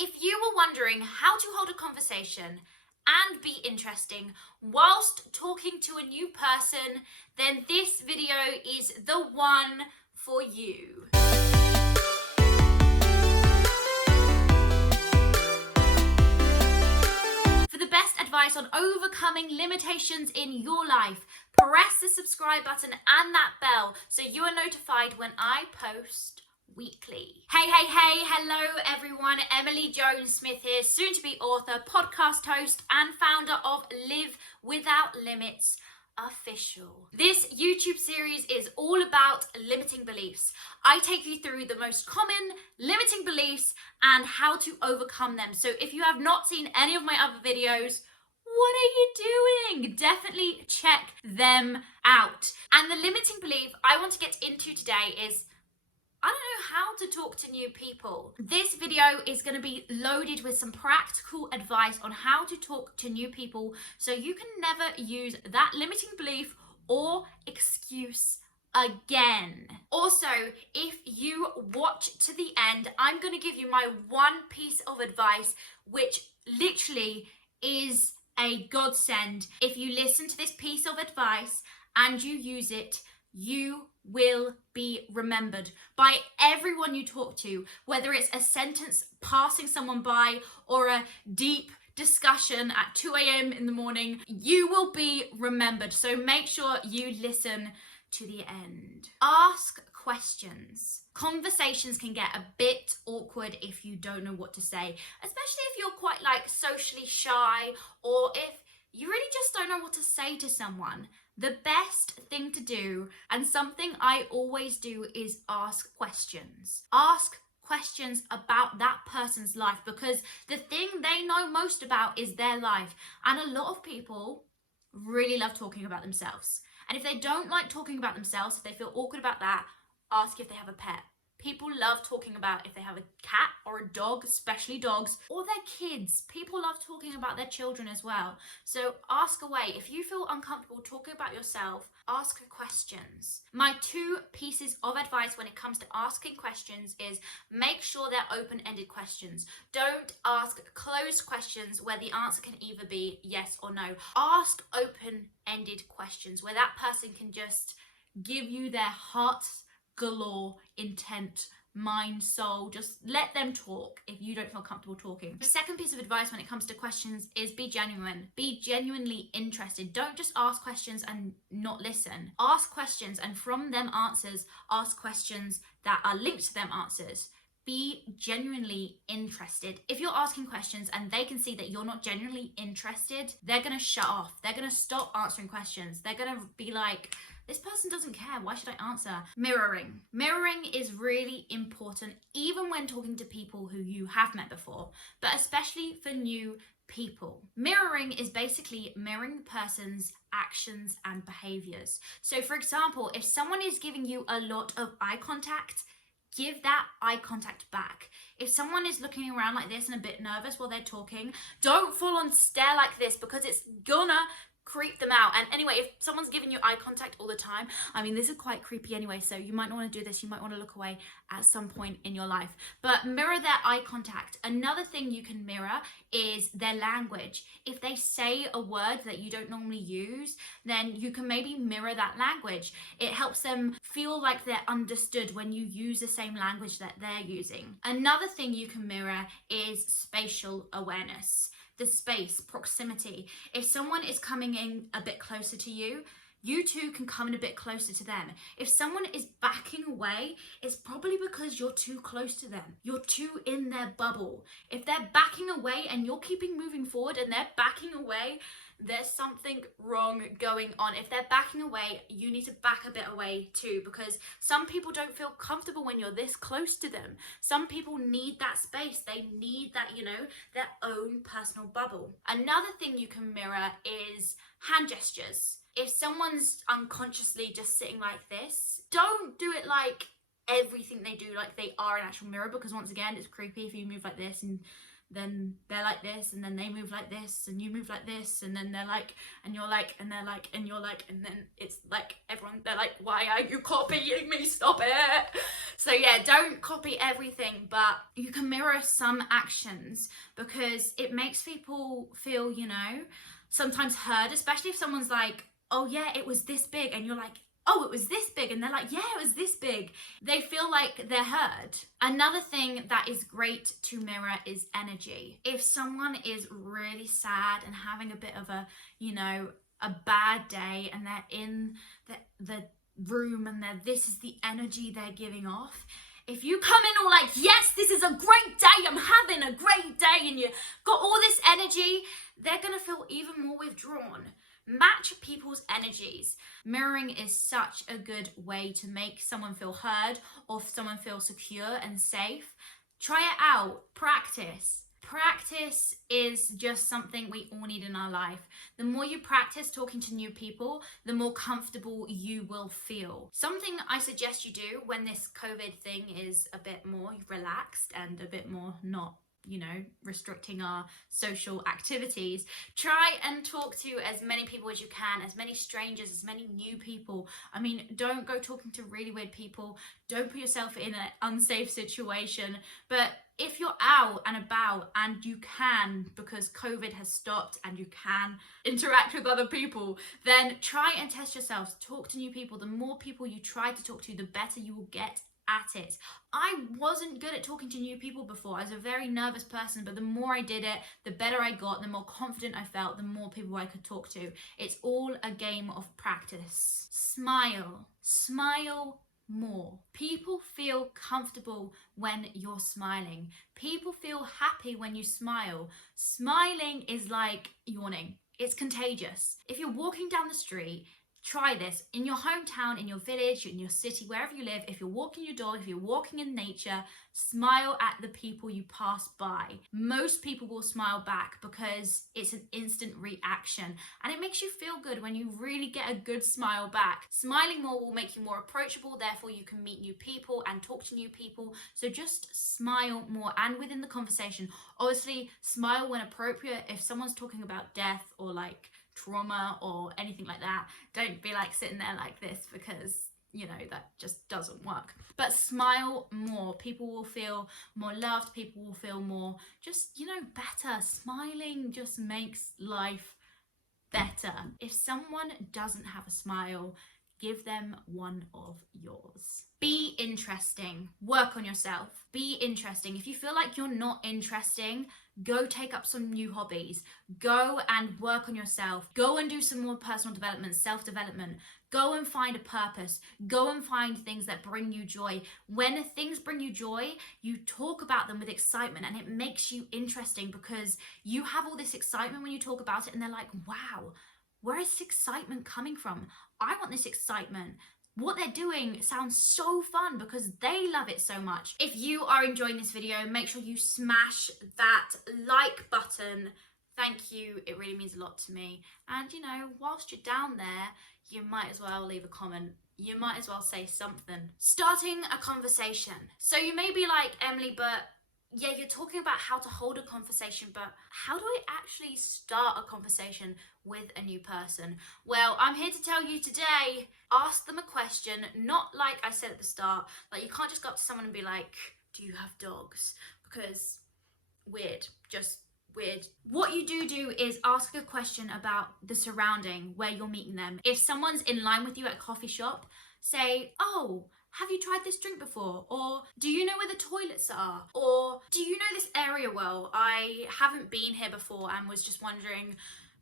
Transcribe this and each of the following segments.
If you were wondering how to hold a conversation and be interesting whilst talking to a new person, then this video is the one for you. For the best advice on overcoming limitations in your life, press the subscribe button and that bell so you are notified when I post weekly. Hey, hello everyone. Emily Jones-Smith here, soon to be author, podcast host, and founder of Live Without Limits Official. This YouTube series is all about limiting beliefs. I take you through the most common limiting beliefs and how to overcome them. So if you have not seen any of my other videos, what are you doing? Definitely check them out. And the limiting belief I want to get into today is I don't know how to talk to new people. This video is going to be loaded with some practical advice on how to talk to new people so you can never use that limiting belief or excuse again. Also, if you watch to the end, I'm going to give you my one piece of advice, which literally is a godsend. If you listen to this piece of advice and you use it, you will be remembered by everyone you talk to, whether it's a sentence passing someone by or a deep discussion at 2 a.m. in the morning, you will be remembered. So make sure you listen to the end. Ask questions. Conversations can get a bit awkward if you don't know what to say, especially if you're quite socially shy or if you really just don't know what to say to someone. The best thing to do, and something I always do, is ask questions. Ask questions about that person's life, because the thing they know most about is their life. And a lot of people really love talking about themselves. And if they don't like talking about themselves, if they feel awkward about that, ask if they have a pet. People love talking about if they have a cat or a dog, especially dogs, or their kids. People love talking about their children as well. So ask away. If you feel uncomfortable talking about yourself, ask questions. My two pieces of advice when it comes to asking questions is make sure they're open-ended questions. Don't ask closed questions where the answer can either be yes or no. Ask open-ended questions where that person can just give you their heart's galore, intent, mind, soul. Just let them talk if you don't feel comfortable talking. The second piece of advice when it comes to questions is be genuine. Be genuinely interested. Don't just ask questions and not listen. Ask questions and from them answers, ask questions that are linked to them answers. Be genuinely interested. If you're asking questions and they can see that you're not genuinely interested, they're going to shut off. They're going to stop answering questions. They're going to be like, this person doesn't care. Why should I answer? Mirroring. Mirroring is really important, even when talking to people who you have met before, but especially for new people. Mirroring is basically mirroring the person's actions and behaviors. So for example, if someone is giving you a lot of eye contact, give that eye contact back. If someone is looking around like this and a bit nervous while they're talking, don't full on stare like this because it's gonna creep them out. And anyway, if someone's giving you eye contact all the time, I mean, this is quite creepy anyway, so you might not want to do this. You might want to look away at some point in your life. But mirror their eye contact. Another thing you can mirror is their language. If they say a word that you don't normally use, then you can maybe mirror that language. It helps them feel like they're understood when you use the same language that they're using. Another thing you can mirror is spatial awareness. The space, proximity. If someone is coming in a bit closer to you, you too can come in a bit closer to them. If someone is backing away, it's probably because you're too close to them. You're too in their bubble. If they're backing away and you're keeping moving forward and they're backing away, there's something wrong going on. If they're backing away, you need to back a bit away too, because some people don't feel comfortable when you're this close to them. Some people need that space. They need that, their own personal bubble. Another thing you can mirror is hand gestures. If someone's unconsciously just sitting like this, don't do it like everything they do like they are an actual mirror, because once again, it's creepy if you move like this and then they're like this, and then they move like this, and you move like this, and then they're like, and you're like, and they're like, and you're like, and then it's like everyone, they're like, why are you copying me? Stop it. So yeah, don't copy everything, but you can mirror some actions because it makes people feel, you know, sometimes heard, especially if someone's like, oh yeah, it was this big, and you're like, oh, it was this big, and they're like, yeah, it was this big. They feel like they're heard. Another thing that is great to mirror is energy. If someone is really sad and having a bit of a, you know, a bad day, and they're in the room and this is the energy they're giving off, if you come in all like, yes, this is a great day, I'm having a great day, and you got all this energy, they're gonna feel even more withdrawn. Match people's energies. Mirroring is such a good way to make someone feel heard or someone feel secure and safe. Try it out. Practice. Practice is just something we all need in our life. The more you practice talking to new people, the more comfortable you will feel. Something I suggest you do when this COVID thing is a bit more relaxed and a bit more not, you know, restricting our social activities, try and talk to as many people as you can, as many strangers, as many new people. I mean, don't go talking to really weird people. Don't put yourself in an unsafe situation. But if you're out and about and you can, because COVID has stopped and you can interact with other people, then try and test yourselves. Talk to new people. The more people you try to talk to, the better you will get at it. I wasn't good at talking to new people before. I was a very nervous person, but the more I did it, the better I got, the more confident I felt, the more people I could talk to. It's all a game of practice. Smile. Smile more. People feel comfortable when you're smiling. People feel happy when you smile. Smiling is like yawning. It's contagious. If you're walking down the street, try this in your hometown, in your village, in your city, wherever you live. If you're walking your dog, if you're walking in nature, smile at the people you pass by. Most people will smile back because it's an instant reaction, and it makes you feel good when you really get a good smile back. Smiling more will make you more approachable, therefore you can meet new people and talk to new people. So just smile more, and within the conversation, obviously smile when appropriate. If someone's talking about death or like trauma or anything like that, don't be like sitting there like this, because you know that just doesn't work. But smile more. People will feel more loved. People will feel more just, you know, better. Smiling just makes life better. If someone doesn't have a smile, give them one of yours. Be interesting. Work on yourself. Be interesting. If you feel like you're not interesting, go take up some new hobbies. Go and work on yourself. Go and do some more personal development, self-development. Go and find a purpose. Go and find things that bring you joy. When things bring you joy, you talk about them with excitement, and it makes you interesting because you have all this excitement when you talk about it, and they're like, wow, where is this excitement coming from? I want this excitement. What they're doing sounds so fun because they love it so much. If you are enjoying this video, make sure you smash that like button. Thank you, it really means a lot to me. And you know, whilst you're down there, you might as well leave a comment. You might as well say something. Starting a conversation. So you may be like, Emily, but yeah, you're talking about how to hold a conversation, but how do I actually start a conversation with a new person? Well, I'm here to tell you today, ask them a question, not like I said at the start, like you can't just go up to someone and be like, do you have dogs? Because weird, just weird. What you do is ask a question about the surrounding where you're meeting them. If someone's in line with you at a coffee shop, say, oh, have you tried this drink before? Or do you know where the toilets are? Or do you know this area well? I haven't been here before and was just wondering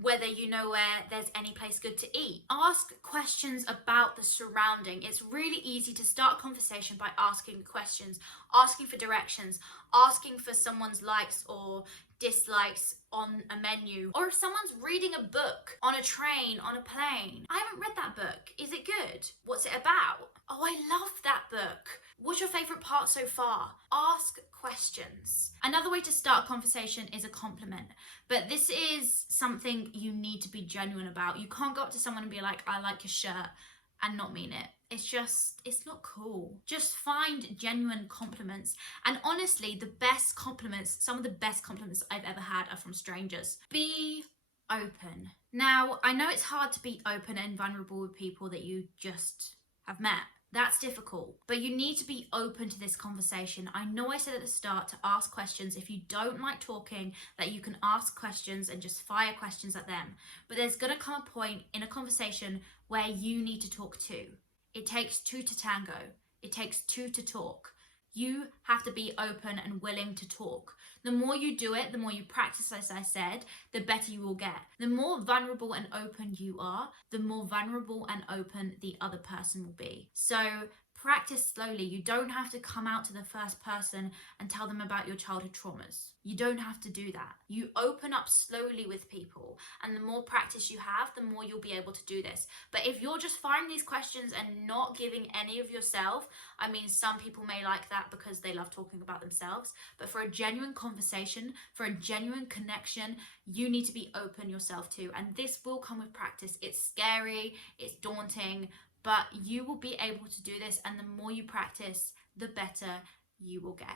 whether you know where there's any place good to eat. Ask questions about the surrounding. It's really easy to start a conversation by asking questions, asking for directions, asking for someone's likes or dislikes on a menu, or if someone's reading a book on a train, on a plane. I haven't read that book. Is it good? What's it about? Oh, I love that book. What's your favorite part so far? Ask questions. Another way to start a conversation is a compliment, but this is something you need to be genuine about. You can't go up to someone and be like, I like your shirt, and not mean it. It's not cool. Just find genuine compliments. And honestly, some of the best compliments I've ever had are from strangers. Be open. Now, I know it's hard to be open and vulnerable with people that you just have met. That's difficult, but you need to be open to this conversation. I know I said at the start to ask questions. If you don't like talking, that you can ask questions and just fire questions at them. But there's gonna come a point in a conversation where you need to talk too. It takes two to tango. It takes two to talk. You have to be open and willing to talk. The more you do it, the more you practice, as I said, the better you will get. The more vulnerable and open you are, the more vulnerable and open the other person will be. So practice slowly. You don't have to come out to the first person and tell them about your childhood traumas. You don't have to do that. You open up slowly with people, and the more practice you have, the more you'll be able to do this. But if you're just firing these questions and not giving any of yourself, I mean, some people may like that because they love talking about themselves, but for a genuine conversation, for a genuine connection, you need to be open yourself too. And this will come with practice. It's scary, it's daunting, but you will be able to do this, and the more you practice, the better you will get.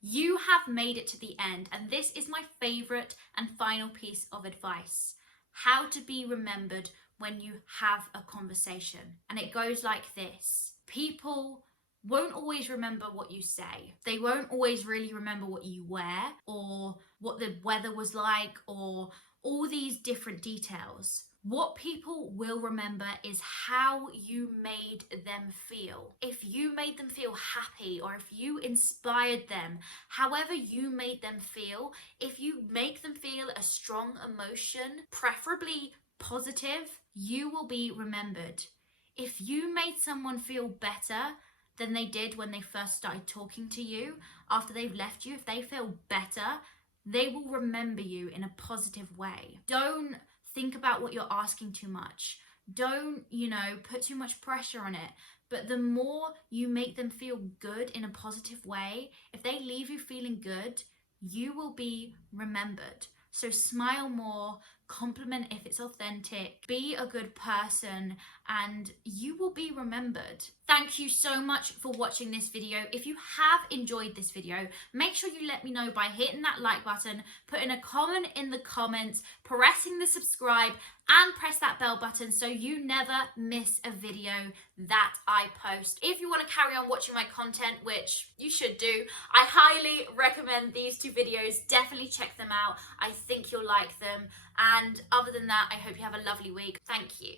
You have made it to the end, and this is my favorite and final piece of advice: how to be remembered when you have a conversation. And it goes like this: people won't always remember what you say. They won't always really remember what you wear, or what the weather was like, or all these different details. What people will remember is how you made them feel. If you made them feel happy, or if you inspired them, however you made them feel, if you make them feel a strong emotion, preferably positive, you will be remembered. If you made someone feel better than they did when they first started talking to you, after they've left you, if they feel better, they will remember you in a positive way. Don't think about what you're asking too much. Don't, put too much pressure on it. But the more you make them feel good in a positive way, if they leave you feeling good, you will be remembered. So smile more, compliment if it's authentic, be a good person, and you will be remembered. Thank you so much for watching this video. If you have enjoyed this video, make sure you let me know by hitting that like button, putting a comment in the comments, pressing the subscribe, and press that bell button so you never miss a video that I post. If you want to carry on watching my content, which you should do, I highly recommend these two videos. Definitely check them out. I think you'll like them. And other than that, I hope you have a lovely week. Thank you.